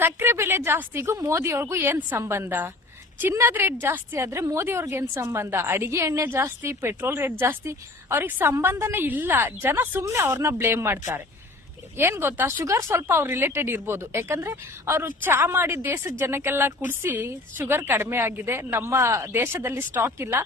ಸಕ್ಕರೆ ಬೆಲೆ ಜಾಸ್ತಿಗೂ ಮೋದಿ ಅವ್ರಿಗೂ ಏನ್ ಸಂಬಂಧ? ಚಿನ್ನದ ರೇಟ್ ಜಾಸ್ತಿ ಆದ್ರೆ ಮೋದಿ ಅವ್ರಿಗೆ ಏನ್ ಸಂಬಂಧ? ಅಡಿಗೆ ಎಣ್ಣೆ ಜಾಸ್ತಿ, ಪೆಟ್ರೋಲ್ ರೇಟ್ ಜಾಸ್ತಿ, ಅವ್ರಿಗೆ ಸಂಬಂಧನೇ ಇಲ್ಲ. ಜನ ಸುಮ್ನೆ ಅವ್ರನ್ನ ಬ್ಲೇಮ್ ಮಾಡ್ತಾರೆ. ಏನ್ ಗೊತ್ತಾ, ಶುಗರ್ ಸ್ವಲ್ಪ ಅವ್ರು ರಿಲೇಟೆಡ್ ಇರ್ಬೋದು. ಯಾಕಂದ್ರೆ ಅವರು ಚಾ ಮಾಡಿ ದೇಶದ ಜನಕ್ಕೆಲ್ಲ ಕುಡಿಸಿ ಶುಗರ್ ಕಡಿಮೆ ಆಗಿದೆ, ನಮ್ಮ ದೇಶದಲ್ಲಿ ಸ್ಟಾಕ್ ಇಲ್ಲ,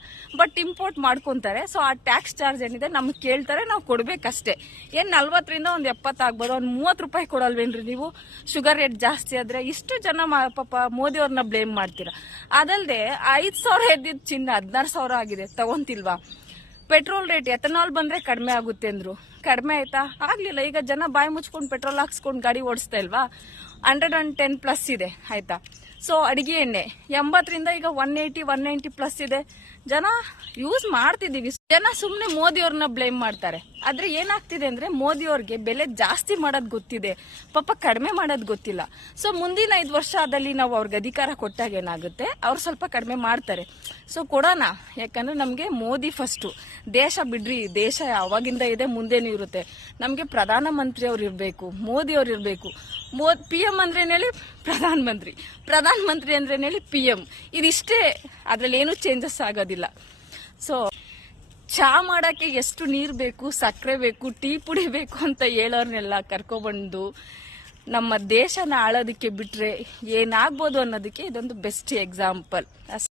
ಬಟ್ ಇಂಪೋರ್ಟ್ ಮಾಡ್ಕೊಂತಾರೆ. ಸೊ ಆ ಟ್ಯಾಕ್ಸ್ ಚಾರ್ಜ್ ಏನಿದೆ ನಮ್ಗೆ ಕೇಳ್ತಾರೆ, ನಾವು ಕೊಡ್ಬೇಕಷ್ಟೇ. ಏನ್ 40ರಿಂದ ಒಂದು 70 ಆಗ್ಬೋದು, ಒಂದು 30 ರೂಪಾಯಿ ಕೊಡಲ್ವೇನ್ರಿ ನೀವು? ಶುಗರ್ ರೇಟ್ ಜಾಸ್ತಿ ಆದ್ರೆ ಇಷ್ಟು ಜನ ಪಾಪ ಮೋದಿ ಅವ್ರನ್ನ ಬ್ಲೇಮ್ ಮಾಡ್ತೀರಾ. ಅದಲ್ದೆ 5,000 ಎದ್ದಿದ್ ಚಿನ್ನ 16,000 ಆಗಿದೆ, ತಗೊಂತಿಲ್ವಾ? ಪೆಟ್ರೋಲ್ ರೇಟ್, ಎಥನಾಲ್ ಬಂದ್ರೆ ಕಡಿಮೆ ಆಗುತ್ತೆ ಅಂದ್ರು, ಕಡಿಮೆ ಆಯ್ತಾ? ಆಗ್ಲಿಲ್ಲ. ಈಗ ಜನ ಬಾಯಿ ಮುಚ್ಕೊಂಡು ಪೆಟ್ರೋಲ್ ಹಾಕ್ಸ್ಕೊಂಡು ಗಾಡಿ ಓಡಿಸ್ತಾ ಇಲ್ವಾ? 110+ ಇದೆ, ಆಯ್ತಾ? ಸೊ ಅಡಿಗೆ ಎಣ್ಣೆ 80ರಿಂದ ಈಗ 180, 190 ಪ್ಲಸ್ ಇದೆ. ಜನ ಯೂಸ್ ಮಾಡ್ತಿದೀವಿ. ಜನ ಸುಮ್ನೆ ಮೋದಿ ಅವ್ರನ್ನ ಬ್ಲೇಮ್ ಮಾಡ್ತಾರೆ. ಆದ್ರೆ ಏನಾಗ್ತಿದೆ ಅಂದ್ರೆ ಮೋದಿ ಅವ್ರಿಗೆ ಬೆಲೆ ಜಾಸ್ತಿ ಮಾಡೋದ್ ಗೊತ್ತಿದೆ, ಪಾಪ ಕಡಿಮೆ ಮಾಡೋದ್ ಗೊತ್ತಿಲ್ಲ. ಸೊ ಮುಂದಿನ 5 ವರ್ಷದಲ್ಲಿ ನಾವು ಅವ್ರಿಗೆ ಅಧಿಕಾರ ಕೊಟ್ಟಾಗ ಏನಾಗುತ್ತೆ, ಅವ್ರು ಸ್ವಲ್ಪ ಕಡಿಮೆ ಮಾಡ್ತಾರೆ. ಸೊ ಕೊಡೋಣ, ಯಾಕಂದ್ರೆ ನಮ್ಗೆ ಮೋದಿ ಫಸ್ಟು. ದೇಶ ಬಿಡ್ರಿ, ದೇಶ ಯಾವಾಗಿಂದ ಇದೆ, ಮುಂದೇನು ಇರುತ್ತೆ. ನಮ್ಗೆ ಪ್ರಧಾನ ಮಂತ್ರಿ ಅವ್ರು ಇರ್ಬೇಕು, ಮೋದಿ ಅವ್ರು ಇರ್ಬೇಕು. PM ಅಂದ್ರೇನೇಳಿ Pradhan Mantri ಅಂದ್ರೇನೇಳಿ PM. ಇದಿಷ್ಟೇ, ಅದ್ರಲ್ಲಿ ಏನು ಚೇಂಜಸ್ ಆಗೋದಿಲ್ಲ. ಸೊ ಚಾ ಮಾಡಕ್ಕೆ ಎಷ್ಟು ನೀರ್ ಬೇಕು, ಸಕ್ಕರೆ ಬೇಕು, ಟೀ ಪುಡಿ ಬೇಕು ಅಂತ ಹೇಳೋರ್ನೆಲ್ಲ ಕರ್ಕೊಬಂದು ನಮ್ಮ ದೇಶನ ಆಳೋದಕ್ಕೆ ಬಿಟ್ರೆ ಏನಾಗ್ಬೋದು ಅನ್ನೋದಕ್ಕೆ ಇದೊಂದು ಬೆಸ್ಟ್ ಎಕ್ಸಾಂಪಲ್.